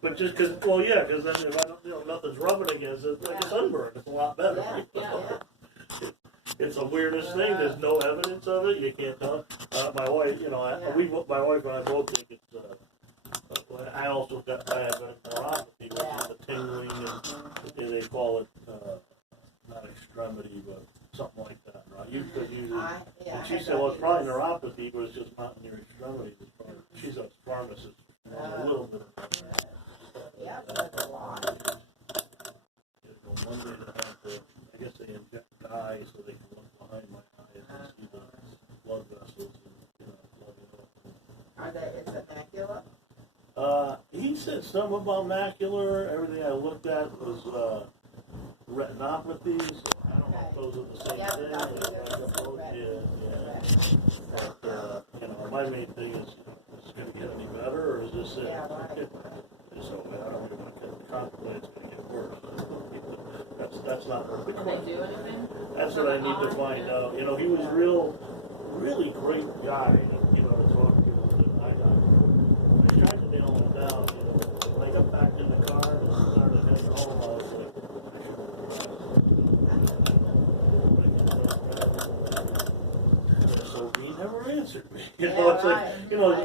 But just because, well, yeah, because then if I don't, nothing's rubbing against it, it's like a sunburn. It's a lot better. It's the weirdest thing. There's no evidence of it. You can't tell. My wife, my wife and I both think it's. I also got I have neuropathy, which is the tingling, and they call it not extremity, but something like that, right? And she said, well, it's probably neuropathy, but it's just not in your extremities. She's a pharmacist. A little bit of that. Yeah, that's a lot. Monday they have to, I guess they inject dye so they can look behind my eyes and see the blood vessels and plug it up. Is it macula? He said something about macular. Everything I looked at was retinopathy, so I don't know if those are the same thing. But, my main thing is it going to get any better, or is this it? Yeah, right. So I don't even want to contemplate it's going to get worse. That's not what Can they do anything? That's what I need to find out. He was really great guy, to talk to. I tried to nail him down, when I got back in the car and started heading home, I was like, so he never answered me. It's like,